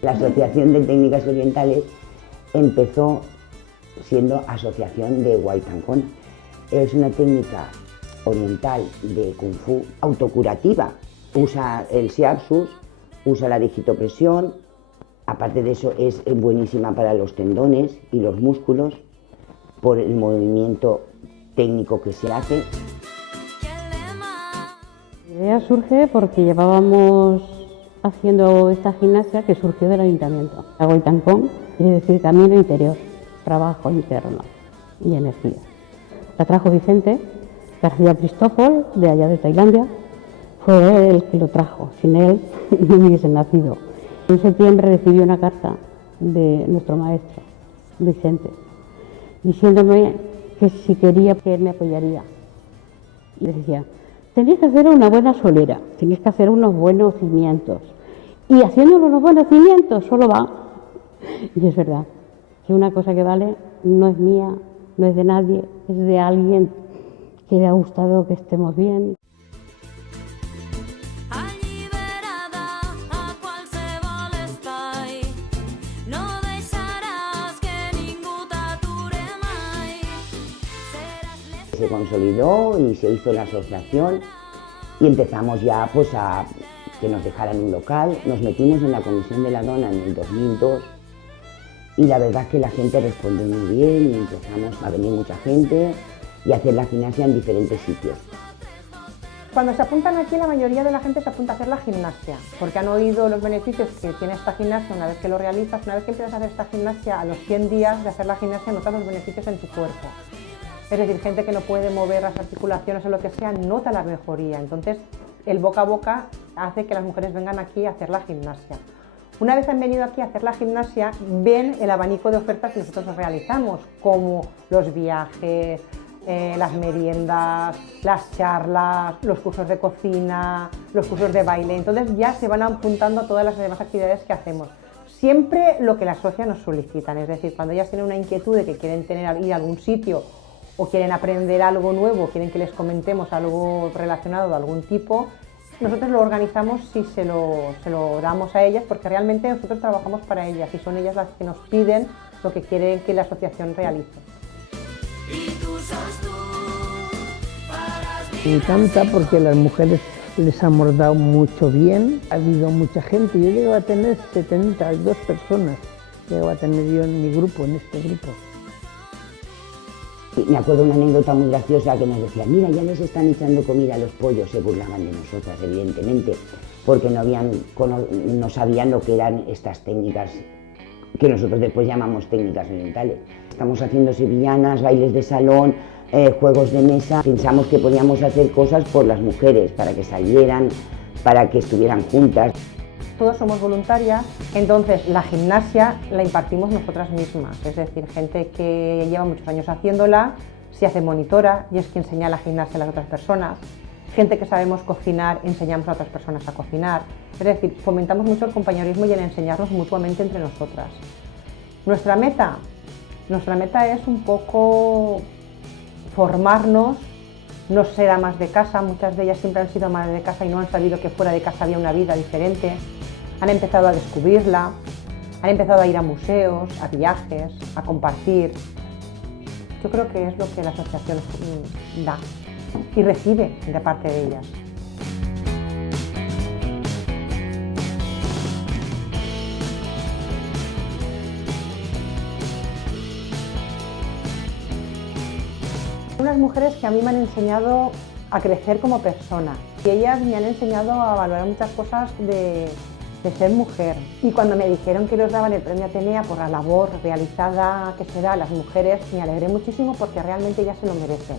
La Asociación de Técnicas Orientales empezó siendo Asociación de Waitangon. Es una técnica oriental de Kung Fu autocurativa. Usa el shiatsu, usa la digitopresión. Aparte de eso, es buenísima para los tendones y los músculos por el movimiento técnico que se hace. La idea surge porque llevábamos haciendo esta gimnasia que surgió del ayuntamiento. La Waitangon quiere decir camino interior, trabajo interno y energía. La trajo Vicente García Cristófol, de allá de Tailandia. Fue él que lo trajo, sin él no hubiese nacido. En septiembre recibí una carta de nuestro maestro, Vicente, diciéndome que si quería que él me apoyaría. Y decía, tenéis que hacer una buena solera, tenéis que hacer unos buenos cimientos. Y haciendo unos buenos cimientos solo va. Y es verdad, que una cosa que vale no es mía, no es de nadie, es de alguien que le ha gustado que estemos bien. Se consolidó y se hizo la asociación y empezamos ya pues a que nos dejaran un local. Nos metimos en la Comisión de la Dona en el 2002 y la verdad es que la gente respondió muy bien y empezamos a venir mucha gente y a hacer la gimnasia en diferentes sitios. Cuando se apuntan aquí, la mayoría de la gente se apunta a hacer la gimnasia, porque han oído los beneficios que tiene esta gimnasia una vez que lo realizas. Una vez que empiezas a hacer esta gimnasia, a los 100 días de hacer la gimnasia notas los beneficios en tu cuerpo. Es decir, gente que no puede mover las articulaciones o lo que sea, nota la mejoría. Entonces, el boca a boca hace que las mujeres vengan aquí a hacer la gimnasia. Una vez han venido aquí a hacer la gimnasia, ven el abanico de ofertas que nosotros realizamos, como los viajes, las meriendas, las charlas, los cursos de cocina, los cursos de baile. Entonces ya se van apuntando a todas las demás actividades que hacemos. Siempre lo que las socias nos solicitan, es decir, cuando ellas tienen una inquietud de que quieren ir a algún sitio o quieren aprender algo nuevo, quieren que les comentemos algo relacionado de algún tipo, nosotros lo organizamos y se lo damos a ellas, porque realmente nosotros trabajamos para ellas y son ellas las que nos piden lo que quieren que la asociación realice. Me encanta porque a las mujeres les ha abordado mucho bien, ha habido mucha gente. Yo llego a tener 72 personas, llego a tener yo en mi grupo, en este grupo. Me acuerdo una anécdota muy graciosa que nos decía, mira, ya les están echando comida a los pollos. Se burlaban de nosotras, evidentemente, porque no sabían lo que eran estas técnicas que nosotros después llamamos técnicas orientales. Estamos haciendo sevillanas, bailes de salón, juegos de mesa. Pensamos que podíamos hacer cosas por las mujeres, para que salieran, para que estuvieran juntas. Todos somos voluntarias, entonces la gimnasia la impartimos nosotras mismas, es decir, gente que lleva muchos años haciéndola, se hace monitora y es quien enseña la gimnasia a las otras personas. Gente que sabemos cocinar, enseñamos a otras personas a cocinar. Es decir, fomentamos mucho el compañerismo y el enseñarnos mutuamente entre nosotras. Nuestra meta es un poco formarnos, no ser amas de casa. Muchas de ellas siempre han sido amas de casa y no han sabido que fuera de casa había una vida diferente. Han empezado a descubrirla, han empezado a ir a museos, a viajes, a compartir. Yo creo que es lo que la asociación da y recibe de parte de ellas. Unas mujeres que a mí me han enseñado a crecer como persona y ellas me han enseñado a valorar muchas cosas de ser mujer. Y cuando me dijeron que nos daban el premio Atenea por la labor realizada que se da a las mujeres, me alegré muchísimo porque realmente ellas se lo merecen.